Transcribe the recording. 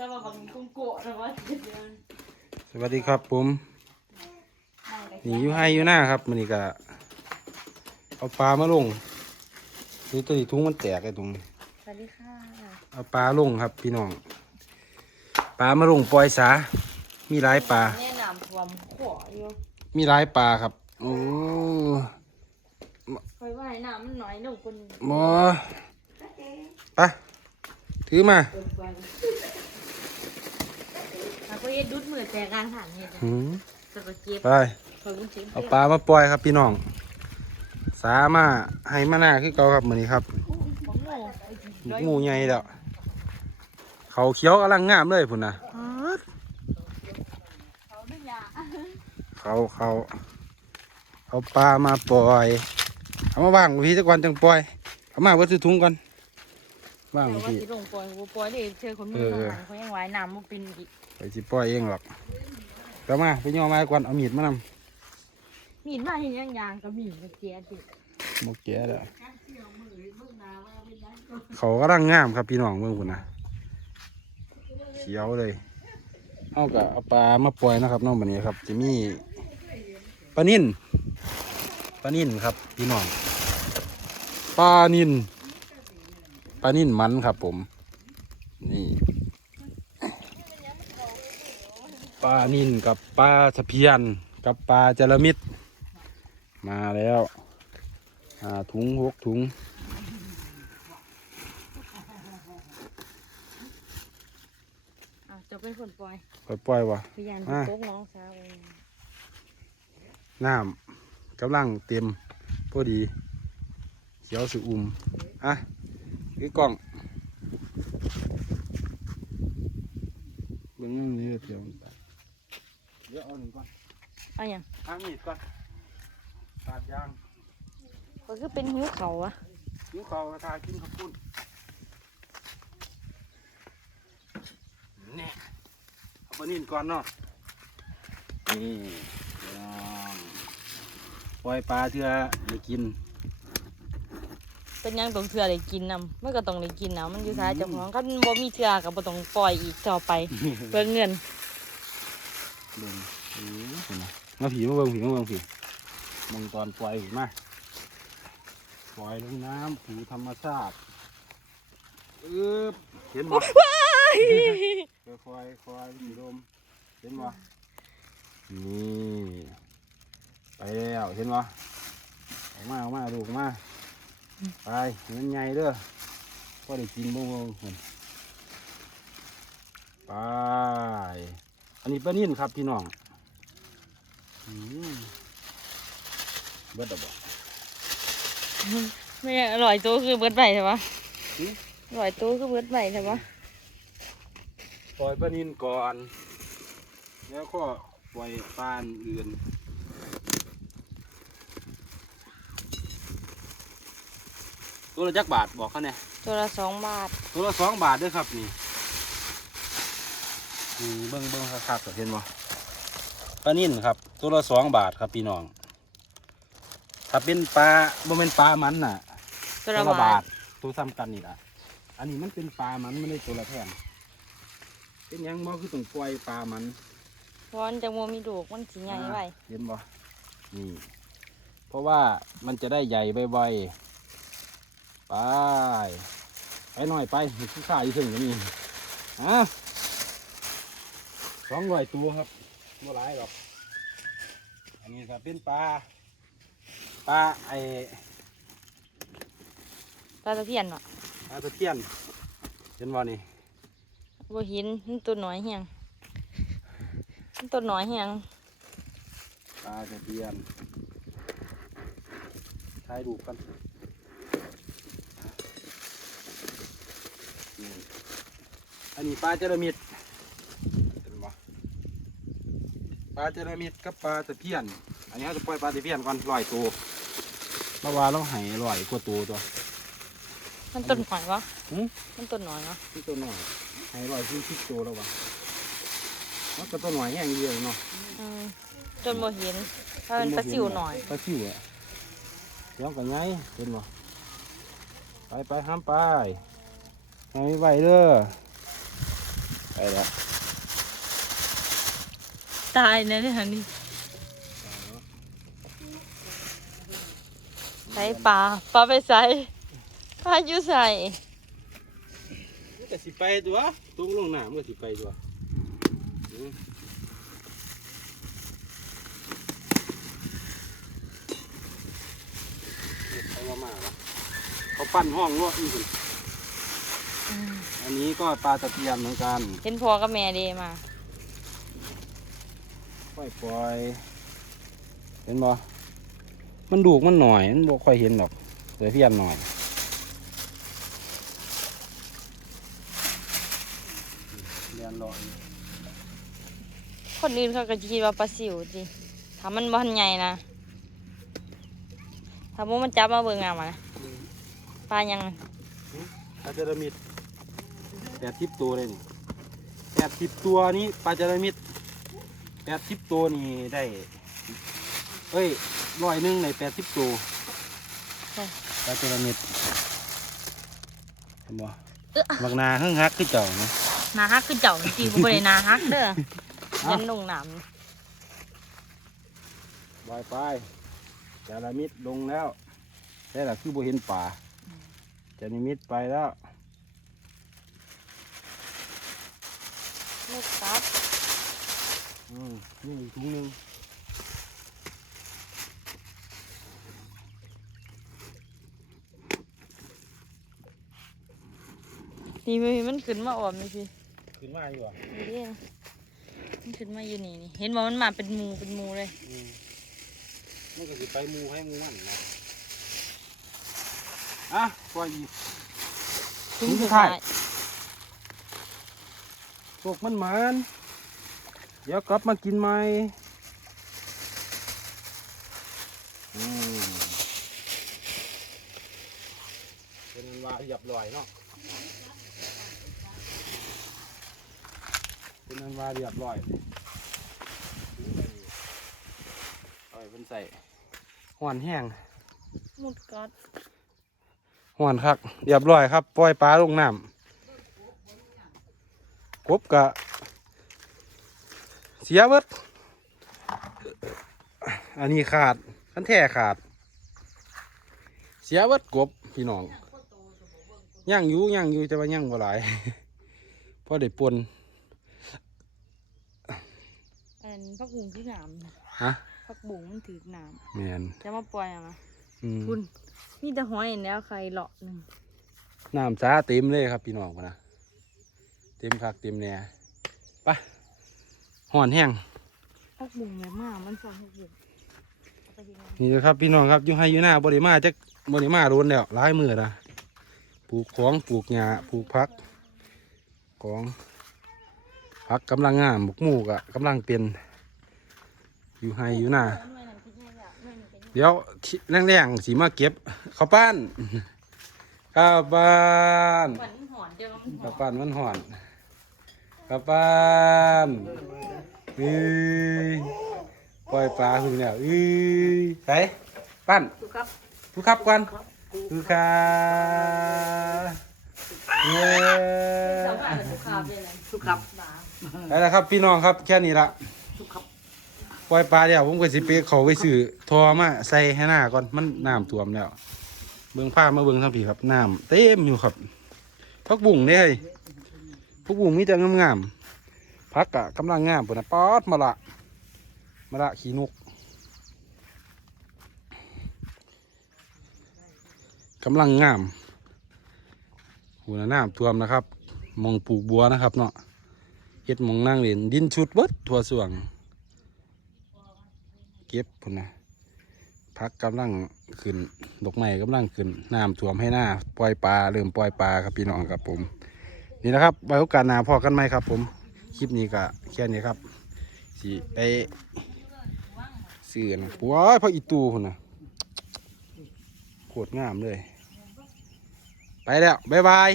ก็มาบังกุ้งโกะนะว่าเดือนสวัสดีครับผมนี่อยู่ให้อยู่หน้าครับมันนี่ก็เอาปลามาลงดูตัวนี้ทุ่งมันแตกไอ้ตรงนี้สวัสดีค่ะเอาปลาลงครับพี่น้องปลามาลงปล่อยสา มีหลายปลาแนะนำความขวอยู่มีหลายปลาครับโอ้คอยว่าให้น้ำมันน้อยลงคนบอไปถือมา แล้วก็เย็ดดุดมือแต่กลางฐานเห็ดหืมจะไปเก็บไป คอยบุ้งชิ้นเอาปลามาปล่อยครับพี่น้อง สามาให้มาหน้าคือเก่าครับมือนี้ครับผมโง่งูใหญ่แล้วเขาเขียวกำลังงามเลยพุ่นนะเขาด้วยยาเขาเขาเอาปลามาปล่อย เอามาว่างพี่จักวันจังปล่อย เอามาเพื่อซื้อถุงก่อนว่างแต่ว่าพี่ สิลงปล่อยหัวปล่อยได้เจอคนมือข้างหลังเขายังไว้น้ำมันเป็นอีก ไปสิปล่อยเองหรอกเอามาไปย่อมาก่อนเอามีดมานำมีดมาเห็นยังยางกับมีดกับเจียติโมเกะแล้วเขากำลังงามครับพี่น้องเมืองพุ่นนะเขียวเลยเอากะเอาปลามาปล่อยนะครับน้องบันนี้ครับจะมีปลานิ่นปลานิ่นครับพี่น้องปลานิ่นปลานิ่นมันครับผม นี่ ปลานิ่นกับปลาสะเพียน กับปลาจระมิดมาแล้วห้าถุงหกถุง อ้าวจะเป็นคนปล่อยปล่อยปล่อยวะ พยานอ่าโป๊กน้องสาวเองน้ำกำลังเต็มพอดี เขียวสุอุ่มอะคือกล่องเบิ่งนี่เดี๋ยวมันไป เดี๋ยวเอาหนึ่งก่อนเอาอย่างเอามีดก่อนตัดยางก็คือเป็นหิวเขาอะนิ้วเขากระทากินข้าวปุ้นนี่เอาปลานิ่นก่อนเนาะนี่ลองปล่อยปลาเถื่อได้กิน เป็นหยังต้องเถื่อได้กินนำมันก็ต้องได้กินนะมันอยู่ท้ายเจ้าของคันบ่มีเถื่อก็บ่ต้องปล่อยอีกต่อไปเบิ่งเงิน เบิ่งเออเห็นไหมมาผีมาเบิ่งผีมาเบิ่งผีมองตอนปล่อยผีมาปล่อยลงน้ำผูธรรมชาติเออเห็นบ่ค่อยๆค่อยๆผีลมเห็นบ่นี่ไปแล้วเห็นบ่ออกมาออกมาดูออกมาไปเงินใหญ่เด้อก็ได้กินบ่เบิ่งเห็นไป อันนี้ปลานิ่นครับพี่น้องอืมเบิดดอกบ่ไม่อร่อยตัวคือเบิดใบใช่ปะหืออร่อยตัวคือเบิดใบใช่ปะปล่อยปลานิ่นก่อน แล้วก็ปล่อยปลาอื่นตัวละจักบาทบอกเขาเนี่ยตัวละสองบาท ตัวละสองบาทเด้วยครับนี่ นี่เบิ้งเบิ้งครับครับเห็นบ่ปลานิ่นครับ ตัวละสองบาทครับพี่น้อง ถ้าเป็นปลาบ่เป็นปลามันน่ะตัวละบาทตัวซ้ำกันนี่ล่ะ อันนี้มันเป็นปลามันไม่ได้ตัวละแพงเป็นหยังบ่คือต้องปล่อยปลามันเพราะมันจะมัวมีดูกมันสีใหญ่ไว้เห็นบ่นี่ เพราะว่ามันจะได้ใหญ่บ่อยๆไปไปหน่อยไปมีขี้ข่าอยู่ถึงก็มีอะ สองร้อยตัวครับไม่หลายหรอก อันนี้ก็เป็นปลา ปลาไอปลาตะเพียนเนาะปลาตะเพียนเห็นบ่นี่บ่เหินมันตัวน้อยเฮียงมันตัวน้อยเฮียงปลาตะเพียนถ่ายรูปกันนี่อันนี้ปลาจระมิดเห็นบ่ ปลาจระมิดกับปลาตะเพียน อันนี้เราจะปล่อยปลาตะเพียนก่อนลอยตัวเมื่อวานเราใหายลอยกว่าตัวตัว มันต้นหอยวะหืม มันต้นน้อยวะที่ตัวหน่อยใหายลอยที่ที่ตัวแล้ววะมันก็ตัวหน่อยแห้งเดียวเนาะอืมจนบ่เห็นถ้าเป็นปลาซิวหน่อย ปลาซิวอะย้อมกันไงเห็นบ่ไปไปห้ามไปไงไหวเด้อไปแล้ว ตายนะเนี่ยนี่ใส่ปลาปลาไปใส่ปลาอยู่ใส่มันก็สิไปตัวตุ้งลงน้ำมันก็สิไปตัวอืมเฮ็ดไปว่ามากวะเขาปั้นห้องลวกนี่สิอันนี้ก็ปลาตะเพียนเหมือนกัน เห็นพ่อกับแม่เดมา ปล่อยปล่อย เห็นบ่มันดูกมันหน่อย มันบ่ค่อยเห็นหรอกเดี๋ยวเพียนหน่อยเรียนรออยู่คนอื่นเขาก็จะคิดว่าปลาสิวจีถ้ามันบ่ทันใหญ่นะถ้าบ่มันจับมาเบิ่งเอามานะปลายังปลาจาระมิดแปดสิบตัวเลยนี่แปดสิบตัวนี้ปลาจาระมิด แปดสิบตัวนี่ได้ เอ้ยร้อยหนึ่งในแปดสิบตัวปลาจาระมิดเห็นบ่บักนาเฮิ่งฮักคือเจ้าเนาะนาฮักคือเจ้าจริงๆบ่ได้นาฮักเด้อเอ้ายันลงน้บายไปจาระมิดลงแล้วแต่ละคือบ่เห็นป่าจาระมิดไปแล้วำลูกซับ อืมนี่อีกถุงหนึ่งนี่พี่มันขึ้นมาออมนี่พี่ขึ้นมาอยู่อะนี่ดิมันขึ้นมาอยู่นี่นี่ เห็นบ่มันมาเป็นหมูเป็นหมูเลย อืมมันก็สิไปหมูให้หมูมันนะอะปล่อยอีก ถุงสุดท้าย พวกมันหมัน เดี๋ยวกลับมากินใหม่อืมเป็นอันว่าเรียบร้อยเนาะเป็นอันว่าเรียบร้อยเอาไปเป็นใส่ห่อนแห้งหมุดกัดห่อนคักเรียบร้อยครับ ปล่อยปลาลงน้ำกบกะ เสียเบิดอันนี้ขาดขันแท้ขาด เสียเบิดกบพี่น้องย่างอยู่ย่างอยู่แต่ว่าย่างบ่หลายพอได้ปนอันพักบุ้งที่น้ำนะฮะพักบุ้งมันถือน้แมนำจะมาปล่อยเอามาอืมคุณมีแต่หอยแล้วใครเลาะหนึ่งน้ำจ้าเต็มเลยครับพี่น้องพุ่นนะเต็มคักเต็มแหน่ไป ห่อนแห้งพักบุ้งแม่มากมันสองพักบุ้งเอาไปยังไงนี่นะครับพี่น้องครับอยู่ให้อยู่หน้าบริมาจักบริมาโดนแล้วหลายมือนะปลูกของปลูกหญ้าปลูกพัก ของพักกำลังงามบุกหมูกอะกำลังเป็นอยู่ให้อยู่หน้าหน่วยนั้นคิดไงอะหน่วยนี้เป็นเดี๋ยวที่แรงๆสีมาเก็บข้าวปั้นข้าวปั้นหวานหอนเดียวมันหอข้าวนปั้นมันห่อนข้าวปั้น อือปล่อยปลาหึงแล้วอือใส่ปั้นถูกครับผู้ขับก่อนผู้ขับเย้สองอันถูกครับเลยนะถูกครับบาไปแล้วครับพี่น้องครับแค่นี้ละปล่อยปลาเดี๋ยวผมก็สิไปเขาไปซื้อทอมาใส่ให้หน้าก่อนมันน้ำท่วมแล้ว เบิ่งผ้ามาเบิ่งทั้งพี่ครับน้ำเต็มอยู่ครับพักบุ่งเนี่ยพักบุ่งมีแต่งามๆ พักกะกำลังงามปุ่นนะป๊อดมาละมาละขี้นกกำลังงามหูนะน้ำท่วมนะครับ มองปลูกบัวนะครับเนาะเฮ็ดมองนั่งเล่นดินชุดเบิดทั่วสวง เก็บพุ่นนะพักกำลังขึ้นดอกไม้กำลังขึ้นน้ำท่วมให้หน้าปล่อยปลาเริ่มปล่อยปลาครับพี่น้องครับผม นี่นะครับไว้โอกาสหน้าพอกันไหมครับผม คลิปนี้ก็แค่นี้ครับสิไปเสื่อว้าวพระอีตูคนนะโคตรงามเลย ไปแล้ว บ๊ายบาย